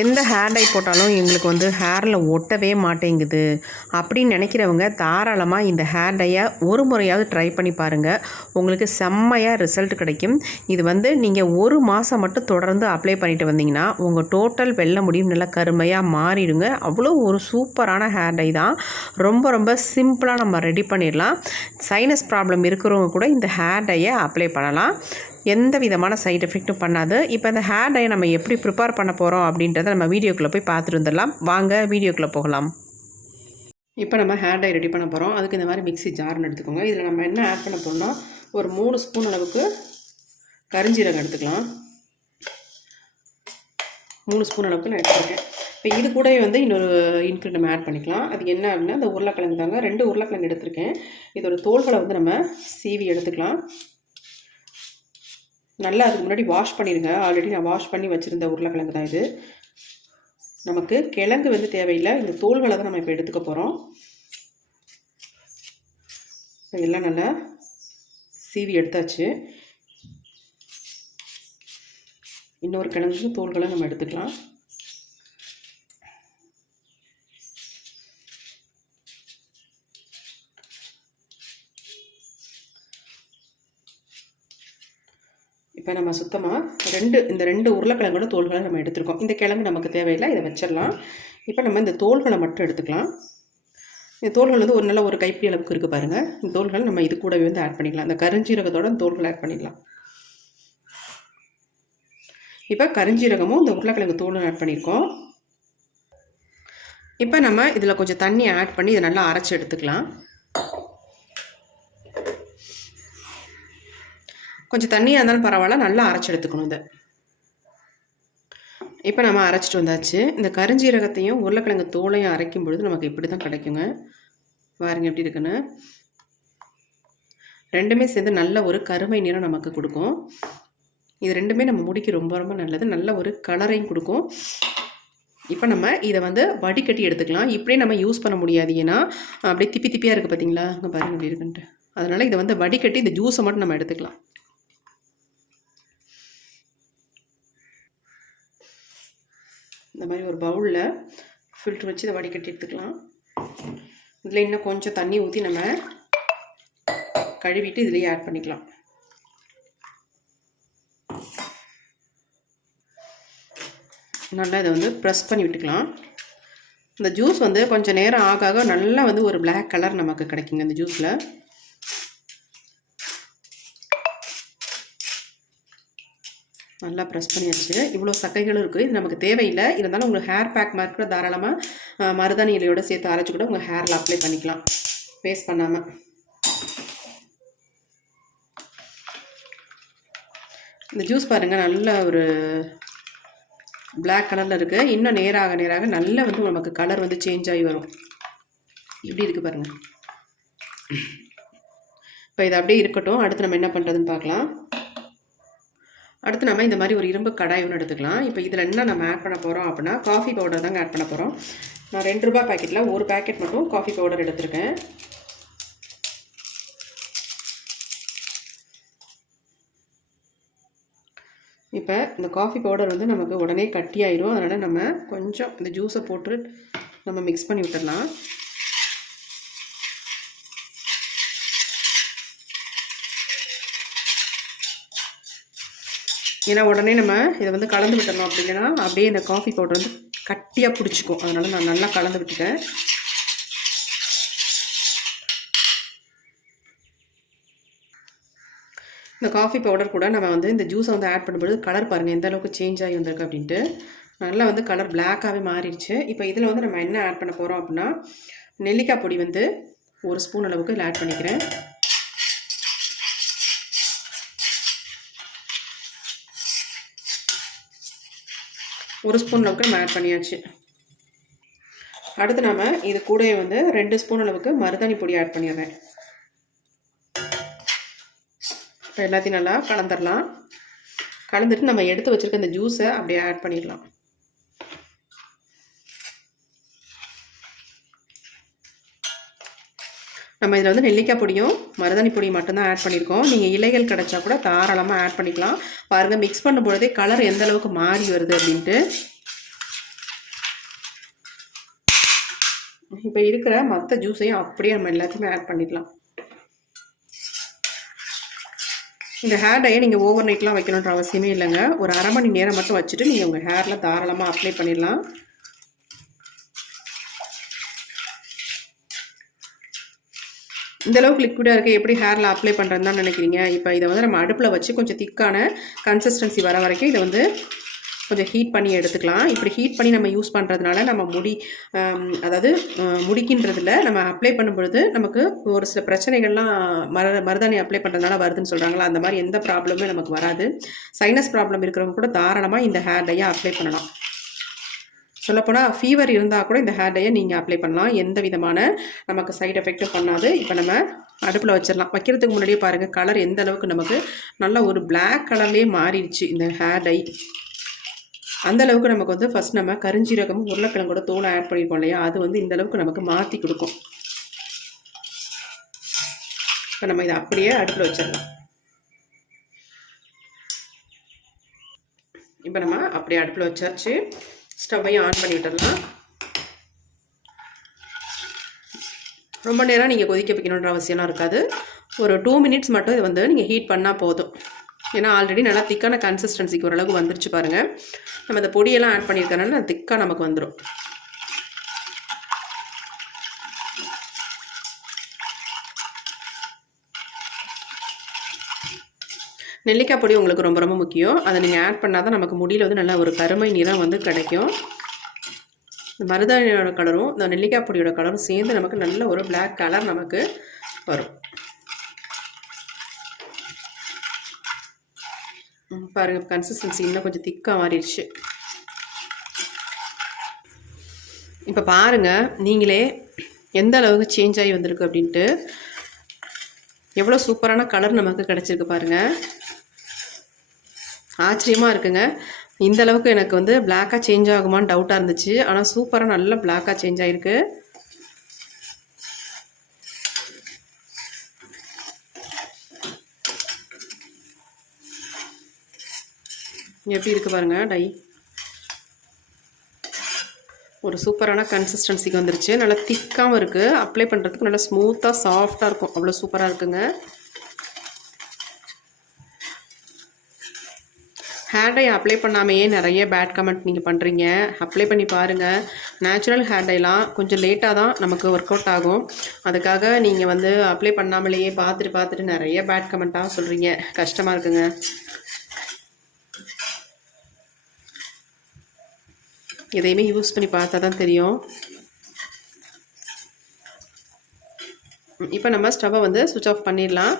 எந்த hair dye போட்டாலும் எங்களுக்கு வந்து ஹேரில் ஒட்டவே மாட்டேங்குது. அப்படின்னு நினைக்கிறவங்க தாராளமாக இந்த ஹேர் டையை ஒரு முறையாவது ட்ரை பண்ணி பாருங்கள் உங்களுக்கு செம்மையாக ரிசல்ட் கிடைக்கும். இது வந்து நீங்கள் ஒரு மாதம் மட்டும் தொடர்ந்து அப்ளை பண்ணிட்டு வந்தீங்கன்னா உங்கள் டோட்டல் வெள்ளை முடியும். நல்லா கருமையாக மாறிடுங்க. அவ்வளோ ஒரு சூப்பரான ஹேர் டை தான். ரொம்ப ரொம்ப சிம்பிளாக நம்ம ரெடி பண்ணிடலாம். சைனஸ் ப்ராப்ளம் இருக்கிறவங்க கூட இந்த ஹேர் டையை அப்ளை பண்ணலாம். எந்த விதமான சைட் எஃபெக்ட்டும் பண்ணாது. இப்போ இந்த ஹேர் டையை நம்ம எப்படி ப்ரிப்பேர் பண்ண போகிறோம் அப்படின்றத நம்ம வீடியோக்குள்ளே போய் பார்த்துட்டு வந்துடலாம் வாங்க வீடியோக்குள்ளே போகலாம். இப்போ நம்ம ஹேர் டை ரெடி பண்ண போகிறோம் அதுக்கு இந்த மாதிரி மிக்ஸி ஜார்னு எடுத்துக்கோங்க. இதில் நம்ம என்ன ஆட் பண்ண போகிறோம்னா ஒரு மூணு ஸ்பூன் அளவுக்கு கரிஞ்சீரகம் எடுத்துக்கலாம். மூணு ஸ்பூன் அளவுக்கு நான் எடுத்துருக்கேன். இப்போ இது கூடவே வந்து இன்னொரு இன்க்ரீட் நம்ம ஆட் பண்ணிக்கலாம். அது என்ன அப்படின்னா இந்த உருளைக்கிழங்கு தாங்க. ரெண்டு உருளைக்கிழங்கு எடுத்திருக்கேன். இதோட தோள்களை வந்து நம்ம சீவி எடுத்துக்கலாம். நல்லா அதுக்கு முன்னாடி வாஷ் பண்ணிடுங்க ஆல்ரெடி நான் வாஷ் பண்ணி வச்சுருந்த உருளைக்கிழங்கு தான் இது. நமக்கு கிழங்கு வந்து தேவையில்லை. இந்த தோல்களை தான் நம்ம இப்போ எடுத்துக்க போகிறோம் எல்லாம் நல்லா சீவி எடுத்தாச்சு. இன்னொரு கிழங்கு தோல்களை நம்ம எடுத்துக்கலாம். இப்போ நம்ம சுத்தமாக ரெண்டு இந்த ரெண்டு உருளைக்கிழங்கோட தோல்களை நம்ம எடுத்துருக்கோம். இந்த கிழங்கு நமக்கு தேவையில்லை இதை வச்சிடலாம். இப்போ நம்ம இந்த தோல்களை மட்டும் எடுத்துக்கலாம். இந்த தோல்கள் வந்து ஒரு நல்ல ஒரு கைப்பிடி அளவுக்கு இருக்குது பாருங்கள் இந்த தோல்கள் நம்ம இது கூடவே வந்து ஆட் பண்ணிக்கலாம். இந்த கருஞ்சீரகத்தோட தோல்கள் ஆட் பண்ணிடலாம் இப்போ கருஞ்சீரகமும் இந்த உருளைக்கிழங்கு தோலும் ஆட் பண்ணியிருக்கோம் இப்போ நம்ம இதில் கொஞ்சம் தண்ணி ஆட் பண்ணி இதை நல்லா அரைச்சி எடுத்துக்கலாம். கொஞ்சம் தண்ணியாக இருந்தாலும் பரவாயில்ல நல்லா அரைச்சி எடுத்துக்கணும் இதை. இப்போ நம்ம அரைச்சிட்டு வந்தாச்சு. இந்த கருஞ்சீரகத்தையும் உருளைக்கிழங்கு தோலையும் அரைக்கும் பொழுது நமக்கு இப்படி தான் கிடைக்குங்க. பாருங்க எப்படி இருக்குன்னு. ரெண்டுமே சேர்ந்து நல்ல ஒரு கருமை நிறம் நமக்கு கொடுக்கும். இது ரெண்டுமே நம்ம முடிக்கு ரொம்ப ரொம்ப நல்லது. நல்ல ஒரு கலரையும் கொடுக்கும். இப்போ நம்ம இதை வந்து வடிகட்டி எடுத்துக்கலாம். இப்படியே நம்ம யூஸ் பண்ண முடியாது. ஏன்னா அப்படியே திப்பி திப்பியாக இருக்குது பார்த்தீங்களா அங்கே பாருங்க எப்படி இருக்குன்ட்டு. அதனால் இதை வந்து வடிகட்டி இந்த ஜூஸை மட்டும் நம்ம எடுத்துக்கலாம். இந்த மாதிரி ஒரு பவுலில் ஃபில்ட்ரு வச்சு இதை வடிகட்டி எடுத்துக்கலாம். இதில் இன்னும் கொஞ்சம் தண்ணி ஊற்றி நம்ம கழுவிட்டு இதுலேயே ஆட் பண்ணிக்கலாம். நல்லா இதை வந்து ப்ரெஸ் பண்ணி விட்டுக்கலாம். இந்த ஜூஸ் வந்து கொஞ்சம் நேரம் ஆக ஆக நல்லா வந்து ஒரு பிளாக் கலர் நமக்கு கிடைக்குங்க இந்த ஜூஸில் நல்லா ப்ரெஸ் பண்ணியாச்சு. இவ்வளோ சக்கைகளும் இருக்குது இது நமக்கு தேவையில்லை. இருந்தாலும் உங்களுக்கு ஹேர் பேக் மாதிரி கூட தாராளமாக மருதாணி இலையோட சேர்த்து அரைச்சி கூட உங்கள் ஹேரில் அப்ளை பண்ணிக்கலாம். வேஸ்ட் பண்ணாமல் இந்த ஜூஸ் பாருங்கள் நல்ல ஒரு பிளாக் கலரில் இருக்குது இன்னும் நேராக நேராக நல்ல வந்து நமக்கு கலர் வந்து சேஞ்ச் ஆகி வரும். இப்படி இருக்குது பாருங்கள் இப்போ இது அப்படியே இருக்கட்டும். அடுத்து நம்ம என்ன பண்ணுறதுன்னு பார்க்கலாம். அடுத்து நம்ம இந்த மாதிரி ஒரு இரும்பு கடாய் ஒன்று எடுத்துக்கலாம். இப்போ இதில் என்ன நம்ம ஆட் பண்ண போகிறோம் அப்படின்னா காஃபி பவுடர் தாங்க ஆட் பண்ண போகிறோம் நான் ரெண்டு ரூபாய் பாக்கெட்டில் ஒரு பேக்கெட் மட்டும் காஃபி பவுடர் எடுத்திருக்கேன். இப்போ இந்த காஃபி பவுடர் வந்து நமக்கு உடனே கட்டி ஆயிரும். அதனால் நம்ம கொஞ்சம் இந்த ஜூஸை போட்டு நம்ம மிக்ஸ் பண்ணி விட்டுடலாம். ஏன்னா உடனே நம்ம இதை வந்து கலந்து விட்டணும் அப்படின்னா அப்படியே இந்த காஃபி பவுடர் வந்து கட்டியாக பிடிச்சிக்கும். அதனால் நான் நல்லா கலந்து விட்டுட்டேன். இந்த காஃபி பவுடர் கூட நம்ம வந்து இந்த ஜூஸை வந்து ஆட் பண்ணும்போது கலர் பாருங்கள் எந்த அளவுக்கு சேஞ்ச் ஆகி வந்திருக்கு அப்படின்ட்டு. நல்லா வந்து கலர் பிளாக்காகவே மாறிடுச்சு. இப்போ இதில் வந்து நம்ம என்ன ஆட் பண்ண போகிறோம் அப்படின்னா நெல்லிக்காய் பொடி வந்து ஒரு ஸ்பூன் அளவுக்கு இதில் ஆட் பண்ணிக்கிறேன். ஒரு ஸ்பூன் அளவுக்கு நம்ம ஆட் பண்ணியாச்சு. அடுத்து நம்ம இது கூடவே வந்து ரெண்டு ஸ்பூன் அளவுக்கு மருதாணி பொடி ஆட் பண்ணிடுறேன். இப்போ எல்லாத்தையும் நல்லா கலந்துடலாம். கலந்துட்டு நம்ம எடுத்து வச்சுருக்க இந்த ஜூஸை அப்படியே ஆட் பண்ணிடலாம். நம்ம இதில் வந்து நெல்லிக்காய் பொடியும் மருதாணி பொடியும் மட்டும்தான் ஆட் பண்ணியிருக்கோம். நீங்கள் இலைகள் கிடச்சா கூட தாராளமாக ஆட் பண்ணிக்கலாம். பாருங்கள் மிக்ஸ் பண்ணும் பொழுதே கலர் எந்த அளவுக்கு மாறி வருது அப்படின்ட்டு. இப்போ இருக்கிற மற்ற ஜூஸையும் அப்படியே நம்ம எல்லாத்தையுமே ஆட் பண்ணிக்கலாம். இந்த ஹேர் டையை நீங்கள் ஓவர் நைட்லாம் வைக்கணுன்ற அவசியமே இல்லைங்க. ஒரு அரை மணி நேரம் மட்டும் வச்சுட்டு நீங்கள் உங்கள் ஹேரில் தாராளமாக அப்ளை பண்ணிடலாம். இந்தளவுக்கு லிக்விடாக இருக்குது எப்படி ஹேரில் அப்ளை பண்ணுறதுன்னு தான் நினைக்கிறீங்க. இப்போ இதை வந்து நம்ம அடுப்பில் வச்சு கொஞ்சம் திக்கான கன்சிஸ்டன்சி வர வரைக்கும் இதை வந்து கொஞ்சம் ஹீட் பண்ணி எடுத்துக்கலாம். இப்படி ஹீட் பண்ணி நம்ம யூஸ் பண்ணுறதுனால நம்ம முடி அதாவது முடிக்கின்றதில் நம்ம அப்ளை பண்ணும்பொழுது நமக்கு ஒரு சில பிரச்சனைகள்லாம் மர மருதாணி அப்ளை பண்ணுறதுனால வருதுன்னு சொல்கிறாங்களா அந்த மாதிரி எந்த ப்ராப்ளமே நமக்கு வராது. சைனஸ் ப்ராப்ளம் இருக்கிறவங்க கூட தாராளமாக இந்த ஹேர் டையை அப்ளை பண்ணலாம். சொல்லப்போனால் ஃபீவர் இருந்தால் கூட இந்த ஹேர் டையை நீங்கள் அப்ளை பண்ணலாம். எந்த விதமான நமக்கு சைட் எஃபெக்ட்டும் பண்ணாது. இப்போ நம்ம அடுப்பில் வச்சிடலாம் வைக்கிறதுக்கு முன்னாடியே பாருங்கள் கலர் எந்த அளவுக்கு நமக்கு நல்ல ஒரு பிளாக் கலர்லேயே மாறிடுச்சு இந்த ஹேர் டை அந்த அளவுக்கு நமக்கு வந்து ஃபர்ஸ்ட் நம்ம கரிஞ்சீரகம் உருளைக்கிழங்கோட தோலை ஆட் பண்ணியிருக்கோம் இல்லையா? அது வந்து இந்த அளவுக்கு நமக்கு மாற்றி கொடுக்கும். இப்போ நம்ம இதை அப்படியே அடுப்பில் வச்சிடலாம் இப்போ நம்ம அப்படியே அடுப்பில் வச்சாச்சு. ஸ்டவ்வையும் ஆன் பண்ணி விட்டுடலாம். ரொம்ப நேரம் நீங்கள் கொதிக்க வைக்கணுன்ற அவசியம்லாம் இருக்காது. ஒரு டூ மினிட்ஸ் மட்டும் இது வந்து நீங்கள் ஹீட் பண்ணால் போதும். ஏன்னா ஆல்ரெடி நல்லா திக்கான கன்சிஸ்டன்சிக்கு ஓரளவுக்கு வந்துருச்சு பாருங்கள் நம்ம இந்த பொடியெல்லாம் ஆட் பண்ணியிருக்கனால திக்காக நமக்கு வந்துடும் நெல்லிக்காய் பொடி உங்களுக்கு ரொம்ப ரொம்ப முக்கியம். அதை நீங்கள் ஆட் பண்ணால் தான் நமக்கு முடியில் வந்து நல்ல ஒரு கருமை நிறம் வந்து கிடைக்கும். இந்த மருதாணியோட கலரும் இந்த நெல்லிக்காய் பொடியோட கலரும் சேர்ந்து நமக்கு நல்ல ஒரு பிளாக் கலர் நமக்கு வரும். பாருங்கள் பாருங்க கன்சிஸ்டன்சி இன்னும் கொஞ்சம் திக்காக மாறிடுச்சு. இப்போ பாருங்கள் நீங்களே எந்த அளவுக்கு சேஞ்ச் ஆகி வந்திருக்கு அப்படின்ட்டு. எவ்வளோ சூப்பரான கலர் நமக்கு கிடச்சிருக்கு பாருங்கள் ஆச்சரியமாக இருக்குங்க. இந்த அளவுக்கு எனக்கு வந்து பிளாக்காக சேஞ்ச் ஆகுமான்னு டவுட்டாக இருந்துச்சு. ஆனால் சூப்பராக நல்ல பிளாக்காக சேஞ்ச் ஆகிருக்கு எப்படி இருக்குது பாருங்க டை. ஒரு சூப்பரான கன்சிஸ்டன்சிக்கு வந்துருச்சு. நல்லா திக்காகவும் இருக்குது அப்ளை பண்ணுறதுக்கு நல்லா ஸ்மூத்தாக சாஃப்டாக இருக்கும். அவ்வளோ சூப்பராக இருக்குங்க. ஹேர் டை அப்ளை பண்ணாமையே நிறைய பேட் கமெண்ட் நீங்கள் பண்ணுறீங்க அப்ளை பண்ணி பாருங்கள் நேச்சுரல் ஹேர் டைலாம் கொஞ்சம் லேட்டாக தான் நமக்கு ஒர்க் அவுட் ஆகும். அதுக்காக நீங்கள் வந்து அப்ளை பண்ணாமலேயே பார்த்துட்டு பார்த்துட்டு நிறைய பேட் கமெண்ட்டாக சொல்கிறீங்க கஷ்டமாக இருக்குங்க. எதையுமே யூஸ் பண்ணி பார்த்தா தான் தெரியும். இப்போ நம்ம ஸ்டவ்வை வந்து சுவிட்ச் ஆஃப் பண்ணிடலாம்.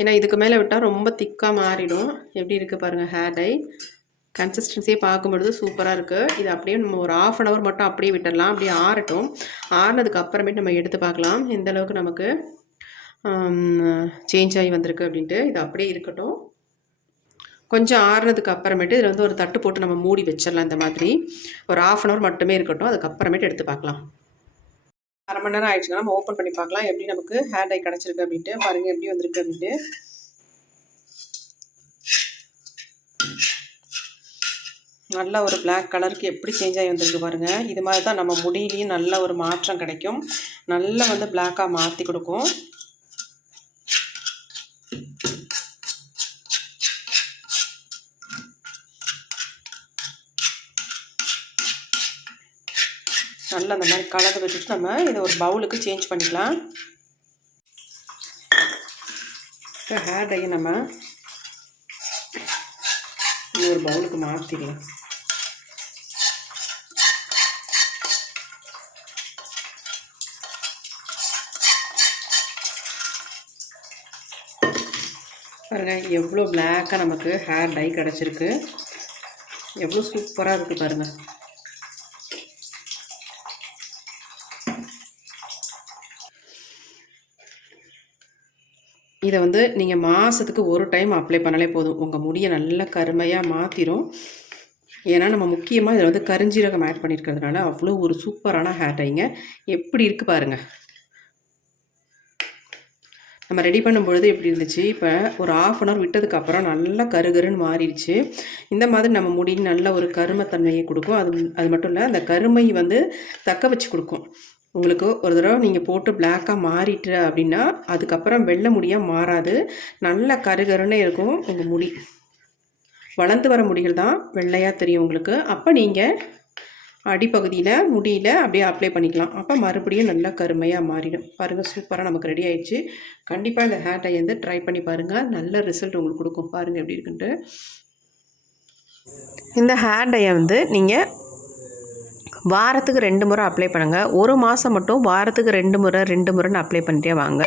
ஏன்னா இதுக்கு மேலே விட்டால் ரொம்ப திக்காக மாறிடும். எப்படி இருக்குது பாருங்கள் ஹேர் டை கன்சிஸ்டன்சியே பார்க்கும்பொழுது சூப்பராக இருக்குது இது அப்படியே நம்ம ஒரு ஆஃப் அன் ஹவர் மட்டும் அப்படியே விட்டுடலாம். அப்படியே ஆறட்டும். ஆறுனதுக்கு அப்புறமேட்டு நம்ம எடுத்து பார்க்கலாம். எந்த அளவுக்கு நமக்கு சேஞ்ச் ஆகி வந்திருக்கு அப்படின்ட்டு. இது அப்படியே இருக்கட்டும். கொஞ்சம் ஆறுனதுக்கு அப்புறமேட்டு இதில் வந்து ஒரு தட்டு போட்டு நம்ம மூடி வச்சிடலாம் இந்த மாதிரி. ஒரு ஆஃப் அன் ஹவர் மட்டுமே இருக்கட்டும். அதுக்கப்புறமேட்டு எடுத்து பார்க்கலாம். அரை மணி நேரம் ஆயிடுச்சுன்னா நம்ம ஓப்பன் பண்ணி பார்க்கலாம். எப்படி நமக்கு ஹேர் டை கிடச்சிருக்கு அப்படின்ட்டு. பாருங்கள் எப்படி வந்திருக்கு அப்படின்ட்டு. நல்ல ஒரு பிளாக் கலருக்கு எப்படி சேஞ்ச் ஆகி வந்திருக்கு பாருங்கள் இது மாதிரி தான் நம்ம முடியிலையும் நல்ல ஒரு மாற்றம் கிடைக்கும். நல்லா வந்து பிளாக்காக மாற்றி கொடுக்கும். நல்லா அந்த மாதிரி கலந்து விட்டுட்டு நம்ம இதை ஒரு பவுலுக்கு சேஞ்ச் பண்ணிக்கலாம். இப்போ ஹேர் டையை நம்ம இது ஒரு பவுலுக்கு மாற்றிக்கலாம் பாருங்க எவ்வளோ பிளாக்காக நமக்கு ஹேர் டை கிடச்சிருக்கு. எவ்வளோ சூப்பராக இருக்குது பாருங்கள் இதை வந்து நீங்கள் மாதத்துக்கு ஒரு டைம் அப்ளை பண்ணாலே போதும். உங்கள் முடியை நல்ல கருமையாக மாற்றிடும் ஏன்னா நம்ம முக்கியமாக இதில் வந்து கருஞ்சீரகம் ஆட் பண்ணியிருக்கிறதுனால அவ்வளோ ஒரு சூப்பரான ஹேர் டைங்க எப்படி இருக்குது பாருங்கள் நம்ம ரெடி பண்ணும்பொழுது எப்படி இருந்துச்சு? இப்போ ஒரு ஆஃப் அன் ஹவர் விட்டதுக்கப்புறம் நல்லா கருகருன்னு மாறிடுச்சு. இந்த மாதிரி நம்ம முடின்னு நல்ல ஒரு கருமத்தன்மையை கொடுக்கும். அது அது மட்டும் இல்லை அந்த கருமை வந்து தக்க வச்சு கொடுக்கும். உங்களுக்கு ஒரு தடவை நீங்கள் போட்டு பிளாக்காக மாறிட்டு அப்படின்னா அதுக்கப்புறம் வெள்ளை முடியாக மாறாது. நல்ல கருகருன்னே இருக்கும் உங்கள் முடி. வளர்ந்து வர முடிகள் தான் வெள்ளையாக தெரியும் உங்களுக்கு. அப்போ நீங்கள் அடிப்பகுதியில் முடியில் அப்படியே அப்ளை பண்ணிக்கலாம். அப்போ மறுபடியும் நல்லா கருமையாக மாறிடும். பாருங்கள் சூப்பராக நமக்கு ரெடி ஆயிடுச்சு. கண்டிப்பாக இந்த ஹேர் டை வந்து ட்ரை பண்ணி பாருங்கள் நல்ல ரிசல்ட் உங்களுக்கு கொடுக்கும். பாருங்கள் எப்படி இருக்குன்ட்டு. இந்த ஹேர் டையை வந்து நீங்கள் வாரத்துக்கு ரெண்டு முறை அப்ளை பண்ணுங்கள் ஒரு மாதம் மட்டும் வாரத்துக்கு ரெண்டு முறை ரெண்டு முறைன்னு அப்ளை பண்ணிட்டே வாங்க.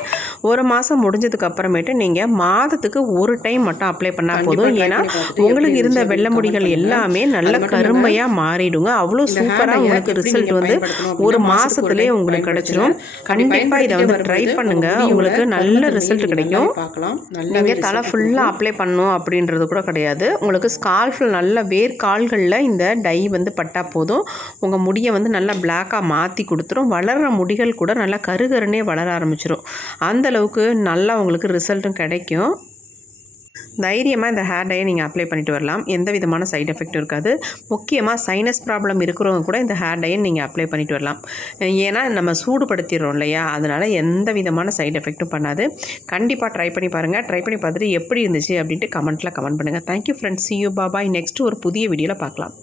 ஒரு மாதம் முடிஞ்சதுக்கு அப்புறமேட்டு நீங்கள் மாதத்துக்கு ஒரு டைம் மட்டும் அப்ளை பண்ணால் போதும். ஏன்னா உங்களுக்கு இருந்த வெள்ளை முடிகள் எல்லாமே நல்ல கருமையாக மாறிடுங்க. அவ்வளோ சூப்பராக உங்களுக்கு ரிசல்ட் வந்து ஒரு மாதத்துலேயே உங்களுக்கு கிடச்சிரும். கண்டிப்பாக இதை வந்து ட்ரை பண்ணுங்கள் உங்களுக்கு நல்ல ரிசல்ட் கிடைக்கும். நீங்கள் தலை ஃபுல்லாக அப்ளை பண்ணணும் அப்படின்றது கூட கிடையாது. உங்களுக்கு ஸ்கால்ஃபில் நல்ல வேர் கால்களில் இந்த டை வந்து பட்டால் போதும். உங்கள் முடியை வந்து நல்லா பிளாக்காக மாற்றி கொடுத்துரும். வளர்கிற முடிகள் கூட நல்லா கருகருன்னே வளர ஆரம்பிச்சிடும் அந்தளவுக்கு நல்லா உங்களுக்கு ரிசல்ட்டும் கிடைக்கும். தைரியமாக இந்த ஹேர் டையை நீங்கள் அப்ளை பண்ணிட்டு வரலாம். எந்த விதமான சைட் எஃபெக்ட்டும் இருக்காது. முக்கியமாக சைனஸ் ப்ராப்ளம் இருக்கிறவங்க கூட இந்த ஹேர் டையை நீங்கள் அப்ளை பண்ணிட்டு வரலாம். ஏன்னா நம்ம சூடுபடுத்திடுறோம் இல்லையா? அதனால் எந்த விதமான சைட் எஃபெக்ட்டும் பண்ணாது. கண்டிப்பாக ட்ரை பண்ணி பாருங்கள் ட்ரை பண்ணி பார்த்துட்டு எப்படி இருந்துச்சு அப்படின்ட்டு கமெண்ட்டில் கமெண்ட் பண்ணுங்கள் thank you friends see you bye bye next ஒரு புதிய வீடியோவில் பார்க்கலாம்.